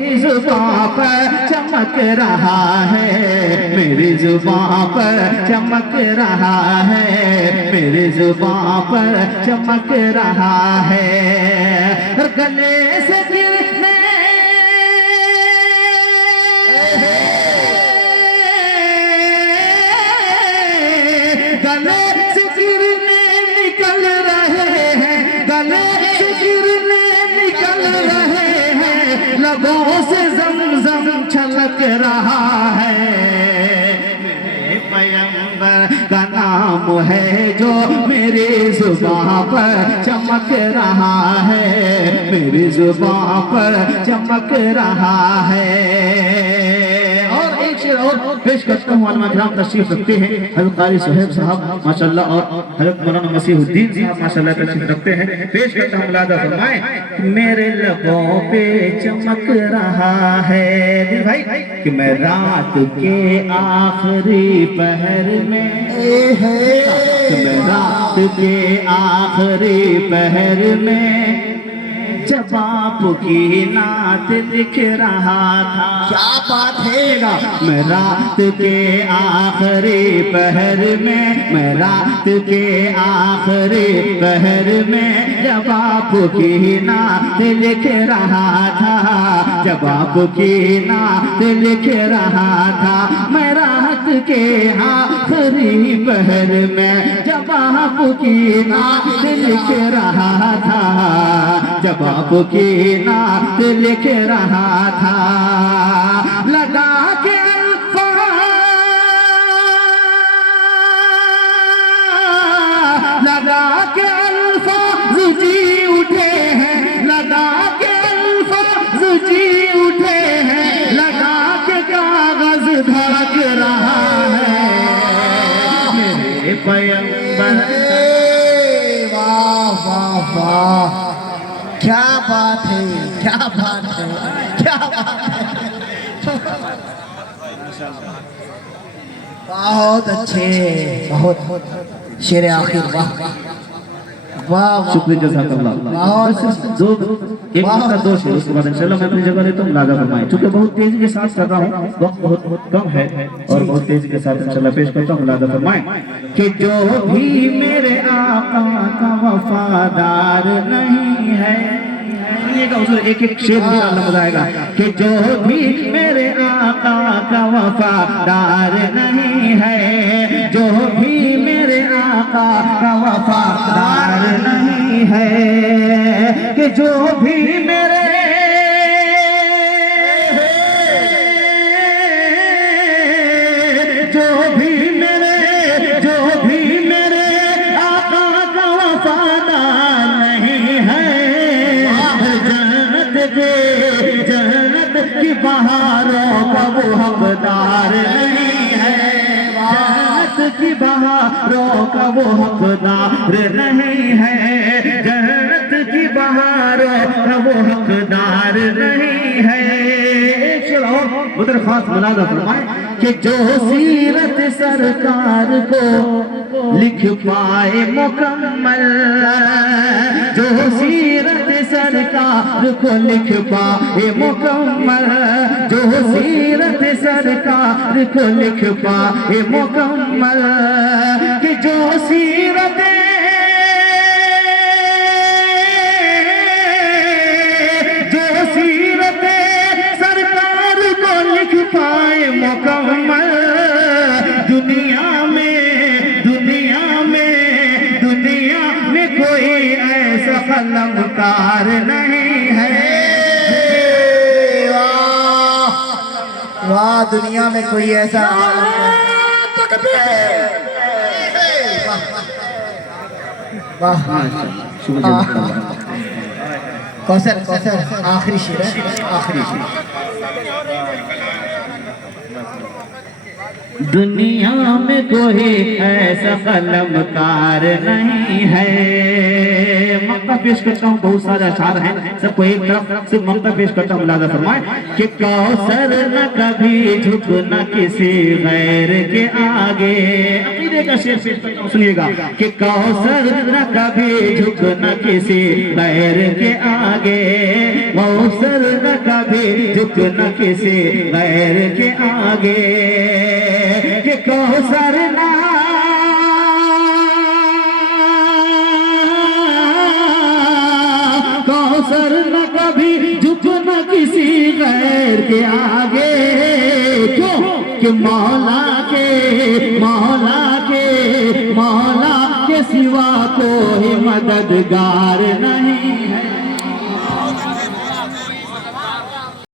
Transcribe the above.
जुबां पर चमक रहा है, मेरी जुबां पर चमक रहा है, मेरी जुबां पर चमक रहा है। गले से गिरने गले से गिरने निकल रहे हैं, गले से गिरने निकल रहे हैं, लबों से ज़मज़म छलक रहा है। मेरे पैगंबर का नाम है जो मेरी जुबां पर चमक रहा है, मेरी जुबां पर चमक रहा है। और एक शेर और पेश करता हूँ। उलमा किराम तशरीफ रखते हैं, हज़रत क़ारी सुहैब साहब माशाअल्लाह और हज़रत मौलाना मसीहुद्दीन साहब माशाअल्लाह तशरीफ रखते हैं। पेश करता हूँ, मुलाज़ा फरमाएं। मेरे लबों पे चमक रहा है दिल भाई कि मैं रात के आखिरी पहर में, मैं रात के आखिरी पहर में जब आपकी नात लिख रहा था। क्या बात है। मैं रात के आखिरी पहर में, मैं रात के आखिरी पहर में जब आपकी नात लिख रहा था, जब आपकी नात लिख रहा था। मैं रात के आखिरी पहर में जब आपकी नात लिख रहा था, जब आपकी नात लिख रहा था। लगा के लगा के अल्फाज़ जी उठे हैं, लगा के अल्फाज़ जी उठे हैं, लगा के कागज धड़क रहा है। मेरे पैगंबर, वाह वाह वाह, क्या बात है, क्या बात है, क्या बात है। बहुत अच्छे, बहुत शेर आखिर, वाह वाह। शुक्रिया जज़ाकल्लाह। दो एक का दो शेर, उसके बाद इंशाल्लाह मैं अपनी जगह लेता हूँ। मुलाज़ा फरमाएं। चूंकि बहुत तेजी के साथ कर रहा हूँ, वक्त बहुत कम है और बहुत तेजी के साथ इंशाल्लाह पेश करता हूँ। मुलाज़ा फरमाएं कि जो भी मेरे आका का वफादार नहीं है, एक एक शेर इंशाल्लाह मजा आएगा कि जो भी मेरे आका का वफादार नहीं है, जो भी मेरे आका का वफादार नहीं है, कि जो भी मेरे आका का वफादार नहीं है, जन्नत की बहारों का वो हकदार नहीं है, जन्नत की बहारों का वो हकदार नहीं है, जन्नत की बहारों का वो हकदार नहीं है। उधर खास मुलाज़ा फरमाएं कि जो सीरत सरकार को लिख पाए मुकम्मल, जो सीरत सरकार को लिख पाए मुकम्मल, जो सीरत सरकार को लिख पाए मुकम्मल, कि जो सीरत सरकार को लिख पाए मुकम्मल, दुनिया में कोई ऐसा कलमकार नहीं है। वाह, दुनिया में कोई ऐसा वाह। कौसर आखिरी शेर है, आखिरी शेर। दुनिया में कोई ऐसा कलमकार नहीं है। मक्ता पेश करता हूँ, बहुत सारे अशार हैं, सबको एक तरफ सिर्फ मक्ता पेश करता हूँ। मुलाजा फरमाए कि कौसर न कभी झुक न किसी गैर के आगे। अकीदे का शेर पेश करता हूँ, सुनिएगा कि कौसर न कभी झुक न किसी गैर के आगे, कौसर न कभी झुक न किसी गैर के आगे, कि कौसर ना कौसर न कभी झुक न किसी गैर के आगे। क्यों कि मौला के सिवा कोई मददगार नहीं है।